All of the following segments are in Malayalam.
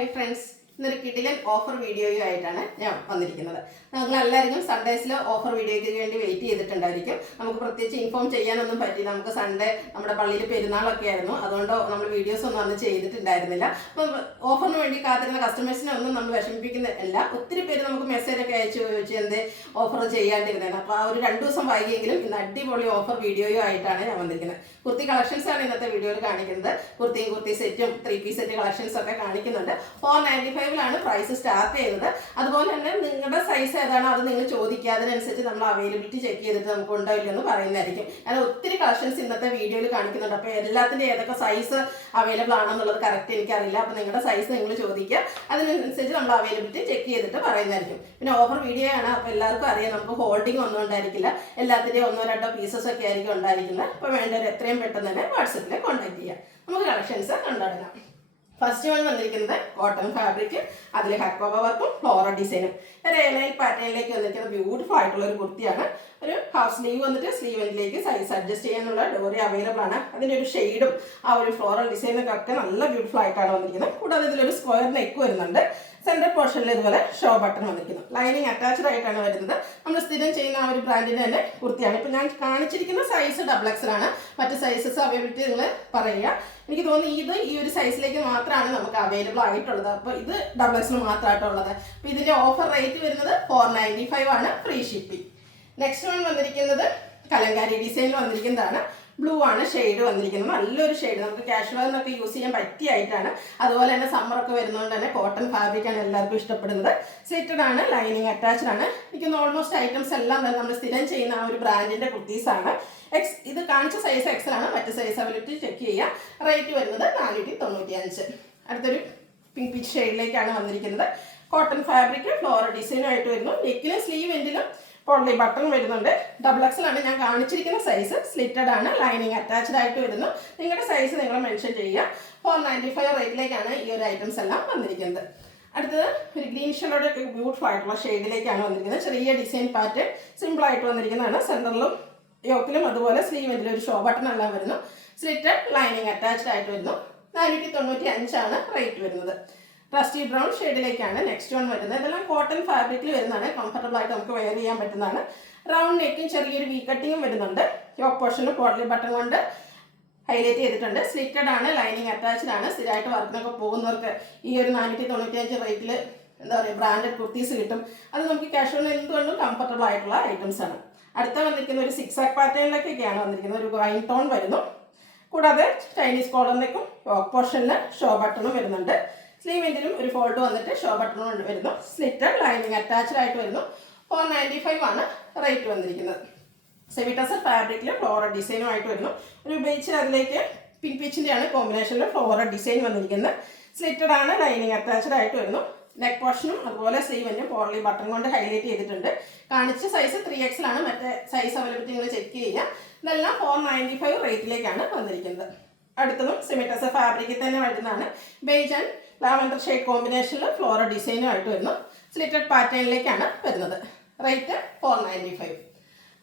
Hi friends. ഇന്നൊരു കിടിലൻ ഓഫർ വീഡിയോയുമായിട്ടാണ് ഞാൻ വന്നിരിക്കുന്നത്. നിങ്ങളെല്ലാവരും സൺഡേസിൽ ഓഫർ വീഡിയോയ്ക്ക് വേണ്ടി വെയിറ്റ് ചെയ്തിട്ടുണ്ടായിരിക്കും. നമുക്ക് പ്രത്യേകിച്ച് ഇൻഫോം ചെയ്യാനൊന്നും പറ്റില്ല. നമുക്ക് സൺഡേ നമ്മുടെ പള്ളിയിൽ പെരുന്നാളൊക്കെ ആയിരുന്നു. അതുകൊണ്ട് നമ്മൾ വീഡിയോസ് ഒന്നും അന്ന് ചെയ്തിട്ടുണ്ടായിരുന്നില്ല. അപ്പം ഓഫറിന് വേണ്ടി കാത്തിരുന്ന കസ്റ്റമേഴ്സിനെ ഒന്നും നമ്മൾ വിഷമിപ്പിക്കുന്നില്ല. ഒത്തിരി പേര് നമുക്ക് മെസ്സേജൊക്കെ അയച്ചു ചോദിച്ചു എന്തേ ഓഫർ ചെയ്യാണ്ടിരുന്നത്. അപ്പോൾ ആ ഒരു 2 ദിവസം വൈകിയെങ്കിലും ഇന്ന് അടിപൊളി ഓഫർ വീഡിയോയുമായിട്ടാണ് ഞാൻ വന്നിരിക്കുന്നത്. കുർത്തി കളക്ഷൻസാണ് ഇന്നത്തെ വീഡിയോയിൽ കാണിക്കുന്നത്. കുർത്തി സെറ്റും 3 പീസ് സെറ്റ് കളക്ഷൻസ് ഒക്കെ കാണിക്കുന്നുണ്ട്. 495 പ്രൈസ് സ്റ്റാർട്ട് ചെയ്യുന്നത്. അതുപോലെ തന്നെ നിങ്ങളുടെ സൈസ് ഏതാണോ അത് നിങ്ങൾ ചോദിക്കുക. അതിനനുസരിച്ച് നമ്മൾ അവൈലബിലിറ്റി ചെക്ക് ചെയ്തിട്ട് നമുക്ക് ഉണ്ടോ ഇല്ലെന്ന് പറയുന്നതായിരിക്കും. ഞാൻ ഒത്തിരി കളക്ഷൻസ് ഇന്നത്തെ വീഡിയോയിൽ കാണിക്കുന്നുണ്ട്. അപ്പോൾ എല്ലാത്തിൻ്റെ ഏതൊക്കെ സൈസ് അവൈലബിൾ ആണെന്നുള്ളത് കറക്റ്റ് എനിക്കറിയില്ല. അപ്പോൾ നിങ്ങളുടെ സൈസ് നിങ്ങൾ ചോദിക്കുക. അതിനനുസരിച്ച് നമ്മൾ അവൈലബിലിറ്റി ചെക്ക് ചെയ്തിട്ട് പറയുന്നതായിരിക്കും. പിന്നെ ഓഫർ വീഡിയോ ആണ്. അപ്പോൾ എല്ലാവർക്കും അറിയാം നമുക്ക് ഹോൾഡിംഗ് ഒന്നും ഉണ്ടായിരിക്കില്ല. എല്ലാത്തിൻ്റെയും 1-2 പീസസ് ഒക്കെ ആയിരിക്കും ഉണ്ടായിരിക്കുന്നത്. അപ്പോൾ വേണ്ടവർ എത്രയും പെട്ടെന്ന് തന്നെ വാട്സപ്പിൽ കോൺടാക്ട് ചെയ്യുക. നമുക്ക് കളക്ഷൻസ് കണ്ടുപിടിക്കാം. ഫസ്റ്റ് വൺ വന്നിരിക്കുന്നത് കോട്ടൺ ഫാബ്രിക്, അതിൽ ഹക്കോബ വർക്കും ഫ്ലോറൽ ഡിസൈനും ഒരു എലൈൻ പാറ്റേണിലേക്ക് വന്നിരിക്കുന്ന ബ്യൂട്ടിഫുൾ ആയിട്ടുള്ള ഒരു കുർത്തിയാണ്. ഒരു ഹാഫ് സ്ലീവ് വന്നിട്ട് സ്ലീവിലേക്ക് സൈസ് അഡ്ജസ്റ്റ് ചെയ്യാനുള്ള ഡോറി അവൈലബിൾ ആണ്. അതിൻ്റെ ഒരു ഷെയ്ഡും ആ ഒരു ഫ്ലോറൽ ഡിസൈനൊക്കെ നല്ല ബ്യൂട്ടിഫുൾ ആയിട്ടാണ് വന്നിരിക്കുന്നത്. കൂടാതെ ഇതിലൊരു സ്ക്വയർ നെക്ക് വരുന്നുണ്ട്. സെൻറ്റർ പോർഷനിൽ ഇതുപോലെ ഷോ ബട്ടൺ വന്നിരിക്കുന്നു. ലൈനിങ് അറ്റാച്ച്ഡ് ആയിട്ടാണ് വരുന്നത്. നമ്മൾ സ്ഥിരം ചെയ്യുന്ന ആ ഒരു ബ്രാൻഡിൻ്റെ തന്നെ കുർത്തിയാണ്. ഇപ്പം ഞാൻ കാണിച്ചിരിക്കുന്ന സൈസ് XXL ആണ്. മറ്റ് സൈസസ് അവൈലബിലിറ്റി നിങ്ങൾ പറയുക. എനിക്ക് തോന്നുന്നു ഇത് ഈ ഒരു സൈസിലേക്ക് മാത്രമാണ് നമുക്ക് അവൈലബിൾ ആയിട്ടുള്ളത്. അപ്പോൾ ഇത് XXL മാത്രമായിട്ടുള്ളത്. അപ്പോൾ ഇതിൻ്റെ ഓഫർ റേറ്റ് വരുന്നത് 495 ആണ്, ഫ്രീ ഷിപ്പിംഗ്. നെക്സ്റ്റ് വൺ വന്നിരിക്കുന്നത് കലങ്കാരി ഡിസൈനിൽ വന്നിരിക്കുന്നതാണ്. ബ്ലൂ ആണ് ഷെയ്ഡ് വന്നിരിക്കുന്നത്. നല്ലൊരു ഷെയ്ഡ്, നമുക്ക് കാഷ്വലിനൊക്കെ യൂസ് ചെയ്യാൻ പറ്റിയായിട്ടാണ്. അതുപോലെ തന്നെ സമ്മറൊക്കെ വരുന്നതുകൊണ്ട് തന്നെ കോട്ടൺ ഫാബ്രിക്കാണ് എല്ലാവർക്കും ഇഷ്ടപ്പെടുന്നത്. സ്ലിറ്റഡ് ആണ്, ലൈനിങ് അറ്റാച്ച്ഡ് ആണ്. എനിക്ക് ഓൾമോസ്റ്റ് ഐറ്റംസ് എല്ലാം തന്നെ നമ്മൾ സ്ഥിരം ചെയ്യുന്ന ആ ഒരു ബ്രാൻഡിൻ്റെ കുർത്തീസാണ്. ഇത് കാണിച്ച സൈസ് XL ആണ്. മറ്റ് സൈസ് അവൈലബിലിറ്റി ചെക്ക് ചെയ്യുക. റേറ്റ് വരുന്നത് 495. അടുത്തൊരു പിങ്ക് പീച്ച് ഷെയ്ഡിലേക്കാണ് വന്നിരിക്കുന്നത്. കോട്ടൺ ഫാബ്രിക് ഫ്ലോറൽ ഡിസൈനായിട്ട് വരുന്നു. നെക്കിലും സ്ലീവ് എൻഡിലും പോളി ബട്ടൺ വരുന്നുണ്ട്. XXL ആണ് ഞാൻ കാണിച്ചിരിക്കുന്ന സൈസ്. സ്ലിറ്റഡ് ആണ്, ലൈനിങ് അറ്റാച്ച്ഡ് ആയിട്ട് വരുന്നു. നിങ്ങളുടെ സൈസ് നിങ്ങൾ മെൻഷൻ ചെയ്യുക. 495 റേറ്റിലേക്കാണ് ഈ ഒരു ഐറ്റംസ് എല്ലാം വന്നിരിക്കുന്നത്. അടുത്തത് ഒരു ഗ്രീൻ ഷെയ്ഡോടെ ബ്യൂട്ടിഫുൾ ആയിട്ടുള്ള ഷെയ്ഡിലേക്കാണ് വന്നിരിക്കുന്നത്. ചെറിയ ഡിസൈൻ പാറ്റേൺ സിമ്പിൾ ആയിട്ട് വന്നിരിക്കുന്നതാണ്. സെൻറ്ററിലും യോക്കിലും അതുപോലെ സ്ലീവെന്റിലും ഒരു ഷോ ബട്ടൺ എല്ലാം വരുന്നു. സ്ലിറ്റഡ്, ലൈനിങ് അറ്റാച്ച്ഡ് ആയിട്ട് വരുന്നു. 495 ആണ് റേറ്റ് വരുന്നത്. റസ്റ്റി ബ്രൗൺ ഷെയ്ഡിലേക്കാണ് നെക്സ്റ്റ് വൺ വരുന്നത്. ഇതെല്ലാം കോട്ടൺ ഫാബ്രിക്കിൽ വരുന്നതാണ്. കംഫർട്ടബിൾ ആയിട്ട് നമുക്ക് വെയർ ചെയ്യാൻ പറ്റുന്നതാണ്. റൗണ്ട് നെക്കും ചെറിയൊരു വി കട്ടിങ്ങും വരുന്നുണ്ട്. യോക്ക് പോർഷനിൽ പോളി ബട്ടൺ കൊണ്ട് ഹൈലൈറ്റ് ചെയ്തിട്ടുണ്ട്. സ്ലിറ്റഡ് ആണ്, ലൈനിങ് അറ്റാച്ച്ഡ് ആണ്. സ്ഥിരമായിട്ട് വർക്കിനൊക്കെ പോകുന്നവർക്ക് ഈ ഒരു 495 റേറ്റിൽ എന്താ പറയുക ബ്രാൻഡഡ് കുർത്തീസ് കിട്ടും. അത് നമുക്ക് കാഷ്വലിന് എന്തുകൊണ്ടും കംഫർട്ടബിൾ ആയിട്ടുള്ള ഐറ്റംസ് ആണ്. അടുത്ത വന്നിരിക്കുന്ന ഒരു 6 പാറ്റേണിലേക്കൊക്കെയാണ് വന്നിരിക്കുന്നത്. ഒരു വൈൻ ടോൺ വരുന്നു. കൂടാതെ ചൈനീസ് കോളറിലേക്കും യോക്ക് പോർഷനിൽ ഷോ ബട്ടണും വരുന്നുണ്ട്. സ്ലീവെന്റിലും ഒരു ഫോൾഡ് വന്നിട്ട് ഷോ ബട്ടണും വരുന്നു. സ്ലിറ്റഡ്, ലൈനിങ് അറ്റാച്ച്ഡ് ആയിട്ട് വരുന്നു. 495 ആണ് റേറ്റ് വന്നിരിക്കുന്നത്. സെമി ടസർ ഫാബ്രിക്കിൽ ഫ്ലോറൽ ഡിസൈനും ആയിട്ട് വരുന്നു. ഒരു ബേച്ച് അതിലേക്ക് പിങ്ക് പീച്ചിൻ്റെ ആണ് കോമ്പിനേഷനിൽ ഫ്ലോറൽ ഡിസൈൻ വന്നിരിക്കുന്നത്. സ്ലിറ്റഡ് ആണ്, ലൈനിങ് അറ്റാച്ച്ഡ് ആയിട്ട് വരുന്നു. നെക്ക് പോർഷനും അതുപോലെ സ്ലീവിനും പോളി ബട്ടൺ കൊണ്ട് ഹൈലൈറ്റ് ചെയ്തിട്ടുണ്ട്. കാണിച്ച സൈസ് 3XL ആണ്. മറ്റേ സൈസ് അവൈലബിലിറ്റി നിങ്ങൾ ചെക്ക് ചെയ്യുക. ഇതെല്ലാം 495 റേറ്റിലേക്കാണ് വന്നിരിക്കുന്നത്. അടുത്തതും സെമി ടസർ ഫാബ്രിക്കിൽ തന്നെ വരുന്നതാണ്. ബേജ് ആൻഡ് ലാവൻഡർ ഷെയ്ഡ് കോമ്പിനേഷനിൽ ഫ്ലോറൽ ഡിസൈനും ആയിട്ട് വരുന്നു. സ്ലിറ്റഡ് പാറ്റേണിലേക്കാണ് വരുന്നത്. റേറ്റ് 495.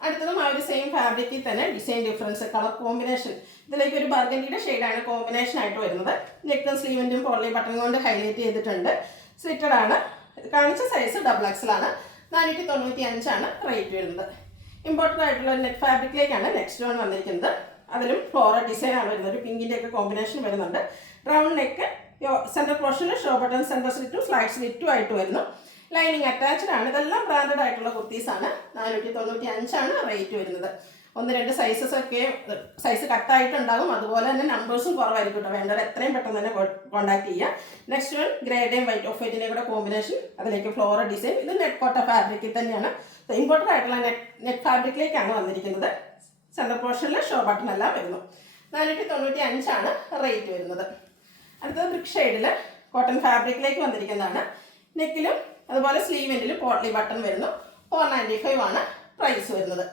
അടുത്തതും ആ ഒരു സെയിം ഫാബ്രിക്കിൽ തന്നെ ഡിസൈൻ ഡിഫറൻസ്, കളർ കോമ്പിനേഷൻ. ഇതിലേക്ക് ഒരു ബർഗൻഡിയുടെ ഷെയ്ഡാണ് കോമ്പിനേഷൻ ആയിട്ട് വരുന്നത്. നെക്കും സ്ലീവിൻ്റെയും പോളി ബട്ടൺ കൊണ്ട് ഹൈലൈറ്റ് ചെയ്തിട്ടുണ്ട്. സ്ലിറ്റഡ് ആണ്. കാണിച്ച സൈസ് XXL ആണ്. 495 ആണ് റേറ്റ് വരുന്നത്. ഇമ്പോർട്ടൻ്റ് ആയിട്ടുള്ള നെറ്റ് ഫാബ്രിക്കിലേക്കാണ് നെക്സ്റ്റ് വൺ വന്നിരിക്കുന്നത്. അതിലും ഫ്ലോറൽ ഡിസൈൻ ആണ് വരുന്നത്. ഒരു പിങ്കിൻ്റെ ഒക്കെ കോമ്പിനേഷൻ വരുന്നുണ്ട്. റൗണ്ട് നെക്ക്, സെൻറ്റർ പോർഷനിൽ ഷോ ബട്ടൺ, സെൻറ്റർ സ്ലിറ്റും സ്ലൈഡ് സ്ലിറ്റും ആയിട്ട് വരുന്നു. ലൈനിങ് അറ്റാച്ച്ഡ് ആണ്. ഇതെല്ലാം ബ്രാൻഡഡ് ആയിട്ടുള്ള കുർത്തീസാണ്. 495 ആണ് റേറ്റ് വരുന്നത്. 1-2 സൈസസ് ഒക്കെ സൈസ് കട്ടായിട്ടുണ്ടാകും. അതുപോലെ തന്നെ നമ്പേഴ്സും കുറവായിരിക്കും കേട്ടോ. വേണ്ടവർ എത്രയും പെട്ടെന്ന് തന്നെ കോൺടാക്ട് ചെയ്യുക. നെക്സ്റ്റ് വൺ ഗ്രേഡേയും വൈറ്റ് ഓഫ് വൈറ്റിൻ്റെയും കൂടെ കോമ്പിനേഷൻ. അതിലേക്ക് ഫ്ലോറൽ ഡിസൈൻ. ഇത് നെറ്റ് കോട്ട ഫാബ്രിക്കിൽ തന്നെയാണ്. ഇമ്പോർട്ടൻ്റ് ആയിട്ടുള്ള നെറ്റ് ഫാബ്രിക്കിലേക്കാണ് വന്നിരിക്കുന്നത്. സെൻറ്റർ പോർഷനിൽ ഷോ ബട്ടൺ എല്ലാം വരുന്നു. 495 ആണ് റേറ്റ് വരുന്നത്. അടുത്തത് ബ്രിക്ക് ഷെയ്ഡിൽ കോട്ടൺ ഫാബ്രിക്കിലേക്ക് വന്നിരിക്കുന്നതാണ്. നെക്കിലും അതുപോലെ സ്ലീവെൻറ്റിലും പോട്ട്ലി ബട്ടൺ വരുന്നു. 495 ആണ് പ്രൈസ് വരുന്നത്.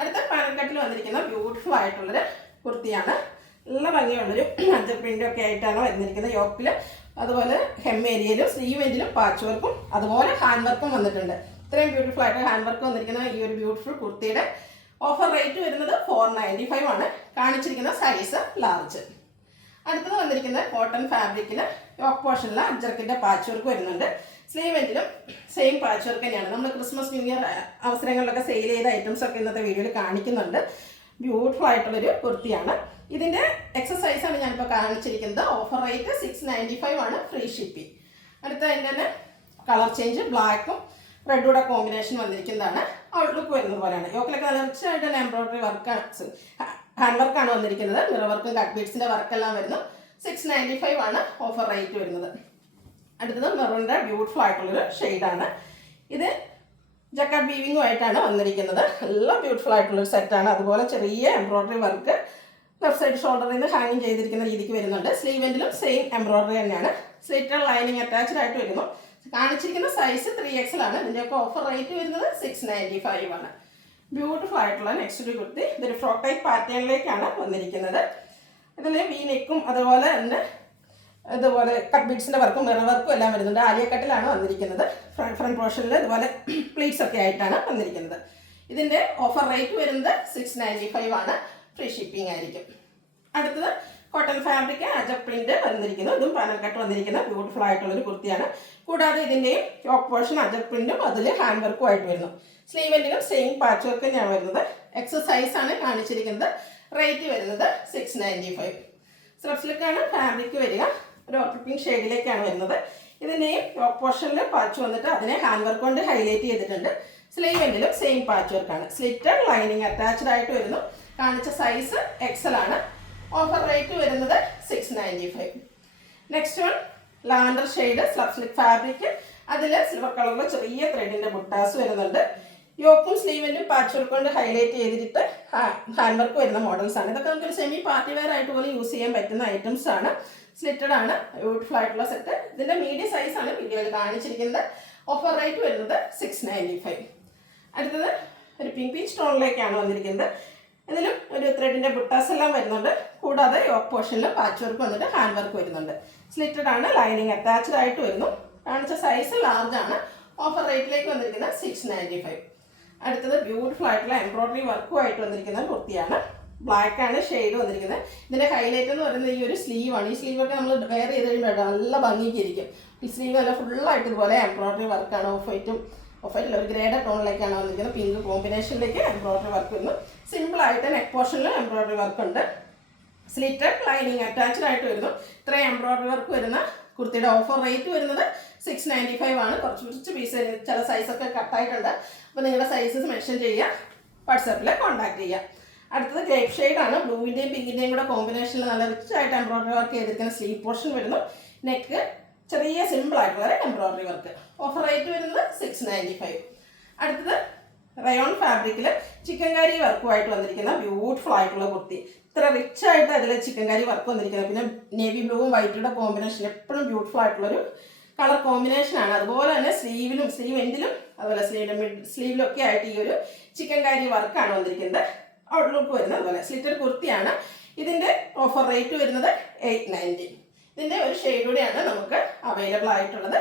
അടുത്ത പാനൽ കട്ടിൽ വന്നിരിക്കുന്ന ബ്യൂട്ടിഫുൾ ആയിട്ടുള്ളൊരു കുർത്തിയാണ്. നല്ല ഭംഗിയുള്ളൊരു അഞ്ചൽ പ്രിൻ്റൊക്കെ ആയിട്ടാണ് വന്നിരിക്കുന്നത്. യോക്കിൽ അതുപോലെ ഹെം ഏരിയയിലും സ്ലീവെൻറ്റിലും പാച്ച് വർക്കും അതുപോലെ ഹാൻഡ് വർക്കും വന്നിട്ടുണ്ട്. ഇത്രയും ബ്യൂട്ടിഫുൾ ആയിട്ട് ഹാൻഡ് വർക്ക് വന്നിരിക്കുന്ന ഈ ഒരു ബ്യൂട്ടിഫുൾ കുർത്തിയുടെ ഓഫർ റേറ്റ് വരുന്നത് 495 ആണ്. കാണിച്ചിരിക്കുന്ന സൈസ് ലാർജ്. അടുത്തത് വന്നിരിക്കുന്നത് കോട്ടൺ ഫാബ്രിക്കിൽ യോക്ക് പോർഷനിൽ അജ്രക്കിൻ്റെ പാച്ച് വർക്ക് വരുന്നുണ്ട്. സ്ലീവ് എൻഡിലും സെയിം പാച്ച് വർക്ക് തന്നെയാണ്. നമ്മൾ ക്രിസ്മസ് ന്യൂ ഇയർ അവസരങ്ങളിലൊക്കെ സെയിൽ ചെയ്ത ഐറ്റംസ് ഒക്കെ ഇന്നത്തെ വീഡിയോയിൽ കാണിക്കുന്നുണ്ട്. ബ്യൂട്ടിഫുൾ ആയിട്ടുള്ളൊരു കുർത്തിയാണ്. ഇതിൻ്റെ എക്സസൈസാണ് ഞാനിപ്പോൾ കാണിച്ചിരിക്കുന്നത്. ഓഫർ റേറ്റ് 695 ആണ്, ഫ്രീ ഷിപ്പിംഗ്. അടുത്ത അതിൻ്റെ തന്നെ കളർ ചേഞ്ച് ബ്ലാക്കും റെഡൂടെ കോമ്പിനേഷൻ വന്നിരിക്കുന്നതാണ്. ഔട്ട്ലുക്ക് വരുന്നത് പോലെയാണ്. യോക്കിലൊക്കെ നല്ല റിച്ചായിട്ട് തന്നെ എംബ്രോയിഡറി വർക്കാണ്, ഹാൻഡ് വർക്കാണ് വന്നിരിക്കുന്നത്. മിറർ വർക്കും കട്ട് ബീഡ്സിൻ്റെ വർക്കെല്ലാം വരുന്നു. 695 ആണ് ഓഫർ റേറ്റ് വരുന്നത്. അടുത്തത് മെറൂണിൻ്റെ ബ്യൂട്ടിഫുൾ ആയിട്ടുള്ളൊരു ഷെയ്ഡാണ്. ഇത് ജക്കാർഡ് വീവിങ്ങുമായിട്ടാണ് വന്നിരിക്കുന്നത്. എല്ലാം ബ്യൂട്ടിഫുൾ ആയിട്ടുള്ളൊരു സെറ്റാണ്. അതുപോലെ ചെറിയ എംബ്രോയിഡറി വർക്ക് ലെഫ്റ്റ് സൈഡ് ഷോൾഡറിൽ നിന്ന് ഹാങ്ങിങ് ചെയ്തിരിക്കുന്ന രീതിക്ക് വരുന്നുണ്ട്. സ്ലീവ് എൻഡിലും സെയിം എംബ്രോയിഡറി തന്നെയാണ്. സ്ലിറ്റർ ലൈനിങ് അറ്റാച്ച്ഡ് ആയിട്ട് വരുന്നു. കാണിച്ചിരിക്കുന്ന സൈസ് 3XL ആണ്. ഇതിൻ്റെയൊക്കെ ഓഫർ റേറ്റ് വരുന്നത് 695 ആണ്. ബ്യൂട്ടിഫുൾ ആയിട്ടുള്ള നെക്സ്റ്റ് ഒരു കുർത്തി. ഇതൊരു ഫ്രോക്ക് ടൈപ്പ് പാറ്റേണിലേക്കാണ് വന്നിരിക്കുന്നത്. ഇതിൽ വി നെക്കും അതുപോലെ തന്നെ ഇതുപോലെ കട്ട് ബീഡ്സിൻ്റെ വർക്കും മിറർ വർക്കും എല്ലാം വരുന്നുണ്ട്. ആലിയ കട്ടിലാണ് വന്നിരിക്കുന്നത്. ഫ്രണ്ട് പോർഷനിൽ ഇതുപോലെ പ്ലീറ്റ്സ് ഒക്കെ ആയിട്ടാണ് വന്നിരിക്കുന്നത്. ഇതിൻ്റെ ഓഫർ റേറ്റ് വരുന്നത് 695 ആണ്, ഫ്രീ ഷിപ്പിംഗ് ആയിരിക്കും. അടുത്തത് കോട്ടൺ ഫാബ്രിക് അജബ് പ്രിന്റ് വന്നിരിക്കുന്നു. ഇതും പാനൽ കട്ട് വന്നിരിക്കുന്ന ബ്യൂട്ടിഫുൾ ആയിട്ടുള്ളൊരു കുർത്തിയാണ്. കൂടാതെ ഇതിൻ്റെയും യോക്ക് പോർഷൻ അജബ് പ്രിന്റും അതിൽ ഹാൻഡ് വർക്കും ആയിട്ട് വരുന്നു. സ്ലീവ് എൻഡിലും സെയിം പാച്ച് വർക്ക് തന്നെയാണ് വരുന്നത്. എക്സസൈസ് ആണ് കാണിച്ചിരിക്കുന്നത്. റേറ്റ് വരുന്നത് 695. സ്ലബ്സിലേക്കാണ് ഫാബ്രിക് വരിക. ഒരു ഓട്ടർ പിങ്ക് ഷെയ്ഡിലേക്കാണ് വരുന്നത്. ഇതിൻ്റെയും യോക്ക് പോർഷനിൽ പാച്ച് വന്നിട്ട് അതിനെ ഹാൻഡ് വർക്ക് കൊണ്ട് ഹൈലൈറ്റ് ചെയ്തിട്ടുണ്ട്. സ്ലീവ് എൻഡിലും സെയിം പാച്ച് വർക്കാണ്. സ്ലിറ്റർ ലൈനിങ് അറ്റാച്ച്ഡ് ആയിട്ട് വരുന്നു. കാണിച്ച സൈസ് XL ആണ്. ഓഫർ റേറ്റ് വരുന്നത് 695. Next one lavender shade slub slick fabric. അതിൽ സിൽവർ കളറിൽ ചെറിയ ത്രെഡിൻ്റെ ബുട്ടാസ് വരുന്നുണ്ട്. യോക്കും സ്ലീവിനും പാച്ച് വർക്ക് കൊണ്ട് ഹൈലൈറ്റ് ചെയ്തിട്ട് ഹാൻഡ് വർക്ക് വരുന്ന മോഡൽസ് ആണ്. ഇതൊക്കെ നമുക്കൊരു സെമി പാർട്ടി വെയർ ആയിട്ട് പോലും യൂസ് ചെയ്യാൻ പറ്റുന്ന ഐറ്റംസ് ആണ്. സ്ലിറ്റഡ് ആണ്, ബ്യൂട്ടിഫുൾ ആയിട്ടുള്ള സെറ്റ്. ഇതിൻ്റെ മീഡിയം സൈസ് ആണ് വീഡിയോയിൽ കാണിച്ചിരിക്കുന്നത്. ഓഫർ റേറ്റ് വരുന്നത് 695. അടുത്തത് ഒരു പിങ്ക് പീച്ച് ടോണിലേക്കാണ് വന്നിരിക്കുന്നത്. ഇതിലും ഒരു ത്രെഡിൻ്റെ ബുട്ടാസ് എല്ലാം വരുന്നുണ്ട്. കൂടാതെ യോക്ക് പോർഷനിൽ പാച്ച് വർക്ക് വന്നിട്ട് ഹാൻഡ് വർക്ക് വരുന്നുണ്ട്. സ്ലിറ്റഡ് ആണ്, ലൈനിങ് അറ്റാച്ച്ഡ് ആയിട്ട് വരുന്നു. കാണിച്ച സൈസ് ലാർജ് ആണ്. ഓഫർ റേറ്റിലേക്ക് വന്നിരിക്കുന്നത് 695. അടുത്തത് ബ്യൂട്ടിഫുൾ ആയിട്ടുള്ള എംബ്രോയിഡറി വർക്കുമായിട്ട് വന്നിരിക്കുന്ന കുർത്തിയാണ്. ബ്ലാക്ക് ആണ് ഷെയ്ഡ് വന്നിരിക്കുന്നത്. ഇതിൻ്റെ ഹൈലൈറ്റ് എന്ന് പറയുന്നത് ഈ ഒരു സ്ലീവാണ്. ഈ സ്ലീവൊക്കെ നമ്മൾ വെയർ ചെയ്ത് കഴിയുമ്പോൾ നല്ല ഭംഗിക്ക് ഇരിക്കും. ഈ സ്ലീവ് നല്ല ഫുള്ളായിട്ട് ഇതുപോലെ എംബ്രോയിഡറി വർക്കാണ്. ഓഫ് വൈറ്റിൽ ഒരു ഗ്രേഡ് ടോണിലേക്കാണ് വന്നിരിക്കുന്നത്. പിങ്ക് കോമ്പിനേഷനിലേക്ക് എംബ്രോയിഡറി വർക്ക് വരുന്നു. സിമ്പിളായിട്ട് നെക്ക് പോർഷനിൽ എംബ്രോയിഡറി വർക്ക് ഉണ്ട്. സ്ലിറ്റഡ് ലൈനിങ് അറ്റാച്ച്ഡ് ആയിട്ട് വരുന്നു. ഇത്രയും എംബ്രോയിഡറി വർക്ക് വരുന്ന കുർത്തിയുടെ ഓഫർ റേറ്റ് വരുന്നത് 695 ആണ്. കുറച്ച് പീസ് ചില സൈസൊക്കെ കട്ടായിട്ടുണ്ട്. അപ്പോൾ നിങ്ങളുടെ സൈസസ് മെൻഷൻ ചെയ്യുക, വാട്സാപ്പിൽ കോൺടാക്ട് ചെയ്യുക. അടുത്തത് ഗ്രേപ്പ് ഷെയ്ഡാണ്. ബ്ലൂവിൻ്റെയും പിങ്കിൻ്റെയും കൂടെ കോമ്പിനേഷനിൽ നല്ല റിച്ച് ആയിട്ട് എംബ്രോയിഡറി വർക്ക് ചെയ്തിരിക്കുന്ന സ്ലീവ് പോർഷൻ വരുന്നു. നെക്ക് ചെറിയ സിമ്പിൾ ആയിട്ടുള്ള എംബ്രോയിഡറി വർക്ക്. ഓഫർ റേറ്റ് വരുന്നത് 695. അടുത്തത് റയോൺ ഫാബ്രിക്കിൽ ചിക്കൻകാരി വർക്കുമായിട്ട് വന്നിരിക്കുന്ന ബ്യൂട്ടിഫുൾ ആയിട്ടുള്ള കുർത്തി. ഇത്ര റിച്ച് ആയിട്ട് അതിൽ ചിക്കൻകാരി വർക്ക് വന്നിരിക്കുന്നത്. പിന്നെ നേവി ബ്ലൂവും വൈറ്റുടെ കോമ്പിനേഷൻ എപ്പോഴും ബ്യൂട്ടിഫുൾ ആയിട്ടുള്ളൊരു കളർ കോമ്പിനേഷനാണ്. അതുപോലെ തന്നെ സ്ലീവിലും സ്ലീവ് എൻഡിലും അതുപോലെ സ്ലീവിലും ഒക്കെ ആയിട്ട് ഈ ഒരു ചിക്കൻകാരി വർക്കാണ് വന്നിരിക്കുന്നത്. ഔട്ട്ലുക്ക് വരുന്നത് അതുപോലെ സ്ലിറ്റർ കുർത്തിയാണ്. ഇതിൻ്റെ ഓഫർ റേറ്റ് വരുന്നത് 890. ഇതിൻ്റെ ഒരു ഷെയ്ഡ് കൂടിയാണ് നമുക്ക് അവൈലബിൾ ആയിട്ടുള്ളത്.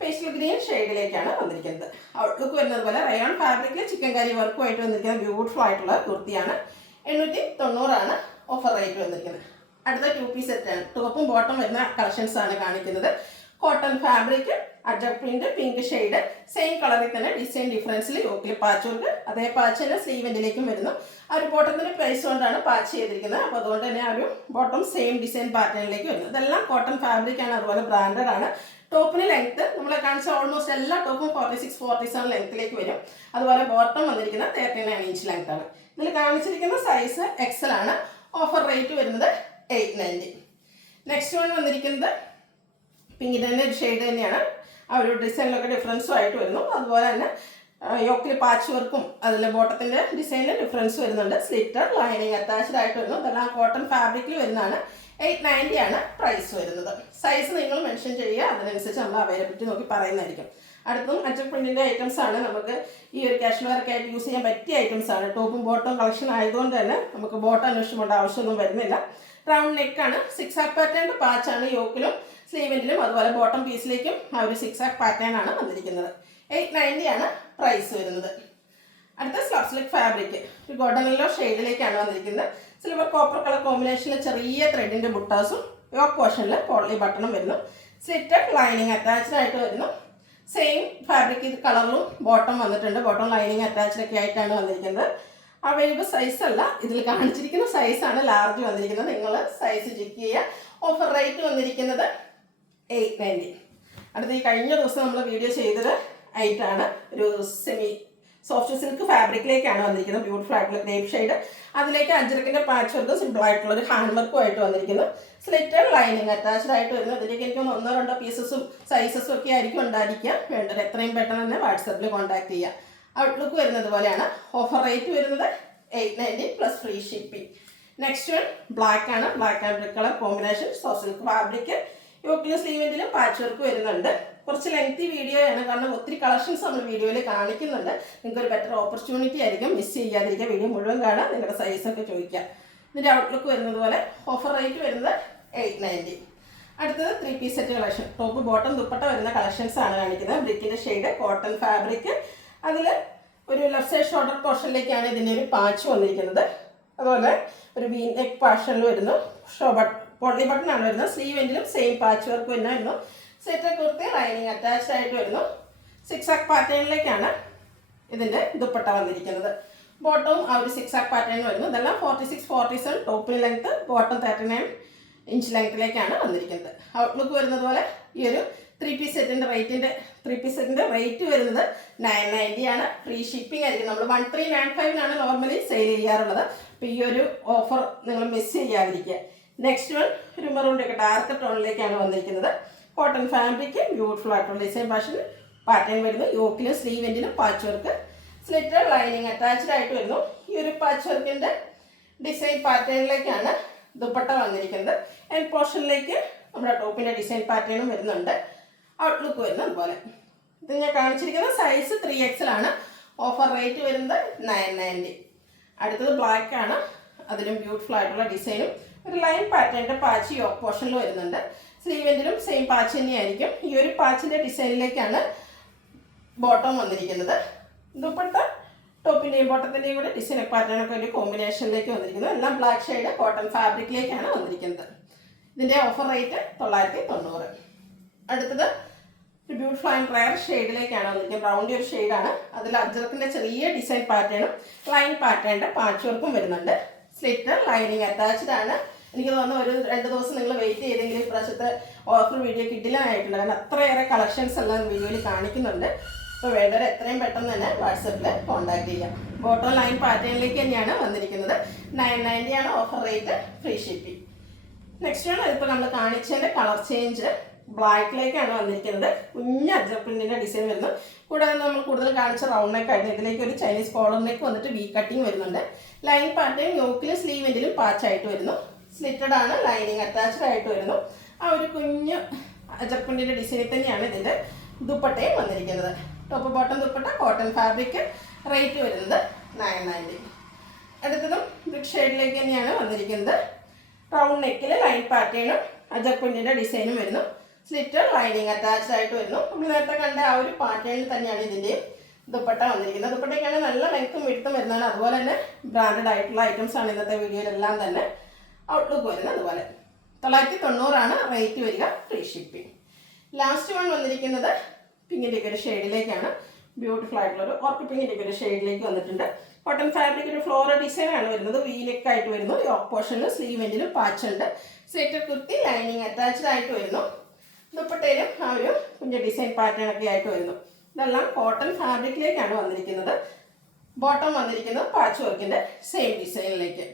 പേസ്റ്റൽ ഗ്രീൻ ഷെയ്ഡിലേക്കാണ് വന്നിരിക്കുന്നത്. ഔട്ട്ലുക്ക് വരുന്നത് പോലെ റയോൺ ഫാബ്രിക്കിൽ ചിക്കൻകാരി വർക്കുമായിട്ട് വന്നിരിക്കുന്ന ബ്യൂട്ടിഫുൾ ആയിട്ടുള്ള കുർത്തിയാണ്. 890 ആണ് ഓഫർ റേറ്റ് വന്നിരിക്കുന്നത്. അടുത്ത 2 പീസ് സെറ്റാണ്. ടോപ്പും ബോട്ടം വരുന്ന കളക്ഷൻസ് ആണ് കാണിക്കുന്നത്. കോട്ടൺ ഫാബ്രിക് അജബ് പ്രിന്റ് പിങ്ക് ഷെയ്ഡ് സെയിം കളറിൽ തന്നെ ഡിസൈൻ ഡിഫറൻസിൽ യോക്കിൽ പാച്ച് വർക്ക്. അതേ പാച്ച് തന്നെ സ്ലീവ് എൻഡിലേക്കും വരുന്നു. ആ ഒരു ബോട്ടത്തിൻ്റെ പ്രൈസ് കൊണ്ടാണ് പാച്ച് ചെയ്തിരിക്കുന്നത്. അപ്പോൾ അതുകൊണ്ട് തന്നെ ആ ഒരു ബോട്ടം സെയിം ഡിസൈൻ പാറ്റേണിലേക്ക് വരുന്നു. ഇതെല്ലാം കോട്ടൺ ഫാബ്രിക് ആണ്, അതുപോലെ ബ്രാൻഡഡ് ആണ്. ടോപ്പിന് ലെങ്ത്ത് നമ്മളെ കാണിച്ച ഓൾമോസ്റ്റ് എല്ലാ ടോപ്പും 46-47 ലെങ്ത്തിലേക്ക് വരും. അതുപോലെ ബോട്ടം വന്നിരിക്കുന്നത് 39 ഇഞ്ച് ലെങ്ത് ആണ്. ഇതിൽ കാണിച്ചിരിക്കുന്ന സൈസ് XL ആണ്. ഓഫർ റേറ്റ് വരുന്നത് 890. നെക്സ്റ്റ് വൺ വന്നിരിക്കുന്നത് പിങ്കിൻ്റെ തന്നെ ഒരു ഷെയ്ഡ് തന്നെയാണ്. ആ ഒരു ഡിസൈനിലൊക്കെ ഡിഫറൻസും ആയിട്ട് വരുന്നു. അതുപോലെ തന്നെ യോക്കിൽ പാച്ച് വർക്കും അതിൽ ബോട്ടത്തിൻ്റെ ഡിസൈനിൽ ഡിഫറൻസ് വരുന്നുണ്ട്. സ്ലിറ്റർ ലൈനിങ് അറ്റാച്ച്ഡ് ആയിട്ട് വരുന്നു. ഇതെല്ലാം കോട്ടൺ ഫാബ്രിക്കിൽ വരുന്നതാണ്. 890 ആണ് പ്രൈസ് വരുന്നത്. സൈസ് നിങ്ങൾ മെൻഷൻ ചെയ്യുക, അതിനനുസരിച്ച് നമ്മൾ അവൈലബിലിറ്റി നോക്കി പറയുന്നതായിരിക്കും. അടുത്തും അജബ് പ്രിന്റിൻ്റെ ഐറ്റംസ് ആണ്. നമുക്ക് ഈ ഒരു കാഷ്വൽ വെയർ ആയിട്ട് യൂസ് ചെയ്യാൻ പറ്റിയ ഐറ്റംസ് ആണ്. ടോപ്പും ബോട്ടം കളക്ഷൻ ആയതുകൊണ്ട് തന്നെ നമുക്ക് ബോട്ടം അന്വേഷിക്കേണ്ട ആവശ്യമൊന്നും വരുന്നില്ല. റൗണ്ട് നെക്കാണ്. 6 ആക്ക് പാറ്റേൺ പാച്ചാണ് യോക്കിലും സ്ലീവിലും അതുപോലെ ബോട്ടം പീസിലേക്കും ആ ഒരു 6 ആക്ക് പാറ്റേൺ ആണ് വന്നിരിക്കുന്നത്. 890 ആണ് പ്രൈസ് വരുന്നത്. അടുത്ത സ്ലബ് സ്ലിക്ക് ഫാബ്രിക് ഒരു ഗോൾഡൻ യെല്ലോ ഷെയ്ഡിലേക്കാണ് വന്നിരിക്കുന്നത്. സിൽവർ കോപ്പർ കളർ കോമ്പിനേഷനിൽ ചെറിയ ത്രെഡിൻ്റെ ബുട്ടാസും യോക്ക് പോർഷനിൽ പോളി ബട്ടണും വരുന്നു. സ്ലിറ്റഡ് ലൈനിങ് അറ്റാച്ച്ഡ് ആയിട്ട് വരുന്നു. സെയിം ഫാബ്രിക് കളറിലും ബോട്ടം വന്നിട്ടുണ്ട്. ബോട്ടം ലൈനിങ് അറ്റാച്ച്ഡ് ഒക്കെ ആയിട്ടാണ് വന്നിരിക്കുന്നത്. അവൈലബിൾ സൈസ് അല്ല, ഇതിൽ കാണിച്ചിരിക്കുന്ന സൈസാണ് ലാർജ് വന്നിരിക്കുന്നത്. നിങ്ങൾ സൈസ് ചെക്ക് ചെയ്യുക. ഓഫർ റേറ്റ് വന്നിരിക്കുന്നത് 890. അടുത്ത ഈ കഴിഞ്ഞ ദിവസം നമ്മൾ വീഡിയോ ചെയ്തത് 8 ആണ്. ഒരു സെമി സോഫ്റ്റ് സിൽക്ക് ഫാബ്രിക്കിലേക്കാണ് വന്നിരിക്കുന്നത്. ബ്യൂട്ടിഫുൾ ആയിട്ടുള്ള ഗ്രേപ്പ് ഷെയ്ഡ്. അതിലേക്ക് അജ്രക്കിൻ്റെ പാച്ച് വർക്ക് സിമ്പിൾ ആയിട്ടുള്ള ഒരു ഹാൻഡ് വർക്കും ആയിട്ട് വന്നിരിക്കുന്നു. സ്ലിറ്റഡ് ലൈനിങ് അറ്റാച്ച്ഡ് ആയിട്ട് വരുന്നു. ഇതിലേക്ക് എനിക്ക് 1-2 പീസസും സൈസസും ഒക്കെ ആയിരിക്കും ഉണ്ടായിരിക്കുക. വേണ്ടത് എത്രയും പെട്ടെന്ന് തന്നെ വാട്സാപ്പിൽ കോൺടാക്ട് ചെയ്യുക. ഔട്ട്ലുക്ക് വരുന്നത് പോലെയാണ്. ഓഫർ റേറ്റ് വരുന്നത് 890 plus free shipping. Next one black ആണ്. Black and brick colour combination soft silk fabric. യോക്കിലും സ്ലീവെന്റിലും പാച്ച് വർക്ക് വരുന്നുണ്ട്. കുറച്ച് ലെങ്തി വീഡിയോ ആണ്, കാരണം ഒത്തിരി കളക്ഷൻസ് നമ്മൾ വീഡിയോയിൽ കാണിക്കുന്നുണ്ട്. നിങ്ങൾക്ക് ഒരു ബെറ്റർ ഓപ്പർച്യൂണിറ്റി ആയിരിക്കും. മിസ് ചെയ്യാതിരിക്കുക. വീഡിയോ മുഴുവൻ കാണാം. നിങ്ങളുടെ സൈസൊക്കെ ചോദിക്കാം. ഇതിൻ്റെ ഔട്ട്ലുക്ക് വരുന്നത് പോലെ. ഓഫർ റേറ്റ് വരുന്നത് 890. അടുത്തത് 3 piece set collection. Top bottom dupatta വരുന്ന കളക്ഷൻസ് ആണ് കാണിക്കുന്നത്. ബ്രിക്കിൻ്റെ ഷെയ്ഡ് കോട്ടൺ ഫാബ്രിക്. അതിൽ ഒരു ലെഫ്റ്റ് സൈഡ് ഷോൾഡർ പോർഷനിലേക്കാണ് ഇതിൻ്റെ ഒരു പാച്ച് വന്നിരിക്കുന്നത്. അതുപോലെ ഒരു വി നെക്ക് പാഷനിൽ വരുന്നു. പോളി ബട്ടൺ ആണ് വരുന്നത്. സ്ലീവ് എൻഡിലും സെയിം പാച്ച് വർക്ക് വരുന്നു. സെറ്റ് കുർത്തി ലൈനിങ് അറ്റാച്ച്ഡ് ആയിട്ട് വരുന്നു. 6 ആക്ക് പാറ്റേണിലേക്കാണ് ഇതിൻ്റെ ദുപ്പട്ട വന്നിരിക്കുന്നത്. ബോട്ടവും ആ ഒരു 6 ആക്ക് പാറ്റേൺ വരുന്നു. ഇതെല്ലാം 46-47 ടോപ്പിന് ലെങ്ത്ത്, ബോട്ടം 39 ഇഞ്ച് ലെങ്ത്തിലേക്കാണ് വന്നിരിക്കുന്നത്. ഔട്ട്ലുക്ക് വരുന്നത് പോലെ. ഈ ഒരു 3 പീസ് സെറ്റിൻ്റെ റേറ്റ് വരുന്നത് 990 ആണ്. ഫ്രീ ഷിപ്പിംഗ് ആയിരിക്കും. നമ്മൾ 1395 നോർമലി സെയിൽ ചെയ്യാറുള്ളത്. അപ്പോൾ ഈ ഒരു ഓഫർ നിങ്ങൾ മിസ് ചെയ്യാതിരിക്കുക. നെക്സ്റ്റ് വൺ ഒരു മെറൂണിൻ്റെ ഒക്കെ ഡാർക്ക് ടോണിലേക്കാണ് വന്നിരിക്കുന്നത്. കോട്ടൺ ഫാബ്രിക് ബ്യൂട്ടിഫുൾ ആയിട്ടുള്ള ഡിസൈൻ പാറ്റേൺ വരുന്നു. യോക്കിലും സ്ലീവെൻറ്റിലും patch work. Slitted lining attached ആയിട്ട് വരുന്നു. ഈ ഒരു പാച്ച് വർക്കിൻ്റെ ഡിസൈൻ പാറ്റേണിലേക്കാണ് ദുപ്പട്ട വന്നിരിക്കുന്നത്. എൻഡ് പോർഷനിലേക്ക് നമ്മുടെ ടോപ്പിൻ്റെ ഡിസൈൻ പാറ്റേണും വരുന്നുണ്ട്. ഔട്ട്ലുക്ക് വരുന്നത് പോലെ. ഇത് ഞാൻ കാണിച്ചിരിക്കുന്ന സൈസ് 3XL ആണ്. ഓഫർ റേറ്റ് വരുന്നത് 990. അടുത്തത് ബ്ലാക്ക് ആണ്. അതിലും ബ്യൂട്ടിഫുൾ ആയിട്ടുള്ള ഡിസൈനും ഒരു ലൈൻ പാറ്റേണിൻ്റെ പാച്ച് യോക്ക് പോർഷനിൽ വരുന്നുണ്ട്. സ്ലീവെൻറ്റിലും സെയിം പാച്ച് തന്നെയായിരിക്കും. ഈ ഒരു പാച്ചിൻ്റെ ഡിസൈനിലേക്കാണ് ബോട്ടം വന്നിരിക്കുന്നത്. ദുപ്പട്ട ടോപ്പിൻ്റെയും ബോട്ടത്തിൻ്റെയും കൂടെ ഡിസൈൻ പാറ്റേണൊക്കെ ഒരു കോമ്പിനേഷനിലേക്ക് വന്നിരിക്കുന്നത്. എല്ലാം ബ്ലാക്ക് ഷെയ്ഡ് കോട്ടൺ ഫാബ്രിക്കിലേക്കാണ് വന്നിരിക്കുന്നത്. ഇതിൻ്റെ ഓഫർ റേറ്റ് 990. അടുത്തത് ഒരു ബ്യൂട്ടിഫുൾ ആൻഡ് റയർ ഷെയ്ഡിലേക്കാണ് വന്നിരിക്കുന്നത്. ബ്രൗണ്ടി ഒരു ഷെയ്ഡാണ്. അതിൽ അജ്രക്കിൻ്റെ ചെറിയ ഡിസൈൻ പാറ്റേണും ലൈൻ പാറ്റേണിൻ്റെ പാച്ച് വർക്കും വരുന്നുണ്ട്. സ്ലിറ്റർ ലൈനിങ് അറ്റാച്ച്ഡ് ആണ്. എനിക്ക് തോന്നുന്നു ഒരു 2 ദിവസം നിങ്ങൾ വെയിറ്റ് ചെയ്തെങ്കിൽ ഈ പ്രാവശ്യത്തെ ഓഫർ വീഡിയോ കിട്ടില്ലാനായിട്ടുണ്ട്. കാരണം അത്രയേറെ കളക്ഷൻസ് എല്ലാം വീഡിയോയിൽ കാണിക്കുന്നുണ്ട്. അപ്പോൾ വേണ്ടവർ എത്രയും പെട്ടെന്ന് തന്നെ വാട്സപ്പിൽ കോൺടാക്ട് ചെയ്യാം. ബോട്ടം ലൈൻ പാറ്റേണിലേക്ക് തന്നെയാണ് വന്നിരിക്കുന്നത്. 990 ആണ് offer rate, free shipping. Next ആണ് ഇപ്പോൾ നമ്മൾ കാണിച്ചതിൻ്റെ കളർ ചേഞ്ച്. ബ്ലാക്കിലേക്കാണ് വന്നിരിക്കുന്നത്. കുഞ്ഞ് അജ്രപ്പിൻ്റെ ഡിസൈൻ വരുന്നു. കൂടാതെ നമ്മൾ കൂടുതൽ കാണിച്ച റൗണ്ട് നെക്ക് ആയിരുന്നു. ഇതിലേക്ക് ഒരു ചൈനീസ് കോളർ നെക്ക് വന്നിട്ട് വി കട്ടിങ് വരുന്നുണ്ട്. ലൈൻ പാറ്റേൺ യോക്കിലും സ്ലീവെൻറ്റിലും പാച്ചായിട്ട് വരുന്നു. സ്ലിറ്റഡ് ആണ്. ലൈനിങ് അറ്റാച്ച്ഡ് ആയിട്ട് വരുന്നു. ആ ഒരു കുഞ്ഞ് അജർപ്പണ്ടിൻ്റെ ഡിസൈനിൽ തന്നെയാണ് ഇതിൻ്റെ ദുപ്പട്ടയും വന്നിരിക്കുന്നത്. Top bottom dupatta cotton fabric. Rate വരുന്നത് 990. അടുത്തതും ബ്രിക്ക് ഷെയ്ഡിലേക്ക് തന്നെയാണ് വന്നിരിക്കുന്നത്. റൗണ്ട് നെക്കിൽ ലൈൻ പാറ്റേണും അജർപ്പണ്ടിൻ്റെ ഡിസൈനും വരുന്നു. സ്ലിറ്റഡ് ലൈനിങ് അറ്റാച്ച്ഡ് ആയിട്ട് വരുന്നു. നമ്മൾ നേരത്തെ കണ്ട ആ ഒരു പാറ്റേണിൽ തന്നെയാണ് ഇതിൻ്റെയും ദുപ്പട്ട വന്നിരിക്കുന്നത്. ദുപ്പട്ടയ്ക്കാണ് നല്ല ലെങ്ത്തും വിടുത്തും വരുന്നതാണ്. അതുപോലെ തന്നെ ബ്രാൻഡഡ് ആയിട്ടുള്ള ഐറ്റംസ് ആണ് ഇന്നത്തെ വീഡിയോയിലെല്ലാം തന്നെ. ഔട്ട്ലുക്ക് വരുന്നത് അതുപോലെ. 990 റേറ്റ് വരിക, ഫ്രീ ഷിപ്പിംഗ്. ലാസ്റ്റ് വൺ വന്നിരിക്കുന്നത് പിങ്കിൻ്റെ ഒക്കെ ഒരു ഷെയ്ഡിലേക്കാണ്. ബ്യൂട്ടിഫുൾ ആയിട്ടുള്ളൊരു ഓർക്കിഡ് പിങ്കിൻ്റെ ഒക്കെ ഒരു ഷെയ്ഡിലേക്ക് വന്നിട്ടുണ്ട്. കോട്ടൺ ഫാബ്രിക് ഒരു ഫ്ലോറൽ ഡിസൈനാണ് വരുന്നത്. വി നെക്ക് ആയിട്ട് വരുന്നു. യോക്ക് പോർഷനിലും സ്ലീവെൻറ്റിലും പാച്ചുണ്ട്. സ്വേറ്റർ കുർത്തി ലൈനിങ് അറ്റാച്ച്ഡ് ആയിട്ട് വരുന്നു. ദുപ്പട്ടയിലും ആ ഒരു കുഞ്ഞ് ഡിസൈൻ പാറ്റേൺ ഒക്കെ ആയിട്ട് വരുന്നു. ഇതെല്ലാം കോട്ടൺ ഫാബ്രിക്കിലേക്കാണ് വന്നിരിക്കുന്നത്. ബോട്ടം വന്നിരിക്കുന്നത് പാച്ച് വർക്കിൻ്റെ സെയിം ഡിസൈനിലേക്ക്.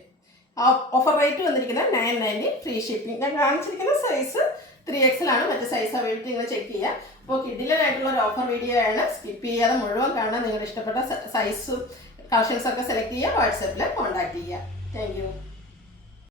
ഓഫർ റേറ്റ് വന്നിരിക്കുന്നത് 990, ഫ്രീ ഷിപ്പിംഗ്. ഞാൻ കാണിച്ചിരിക്കുന്ന സൈസ് 3XL ആണ്. മറ്റു സൈസ് അവൈലബിലിറ്റി നിങ്ങൾ ചെക്ക് ചെയ്യുക. അപ്പോൾ കിഡിലനായിട്ടുള്ള ഒരു ഓഫർ വീഡിയോ ആണ്. സ്കിപ്പ് ചെയ്യാതെ മുഴുവൻ കാണാൻ. നിങ്ങളുടെ ഇഷ്ടപ്പെട്ട സൈസും കളക്ഷൻസൊക്കെ സെലക്ട് ചെയ്യുക. വാട്സാപ്പിൽ കോൺടാക്ട് ചെയ്യുക. Thank you.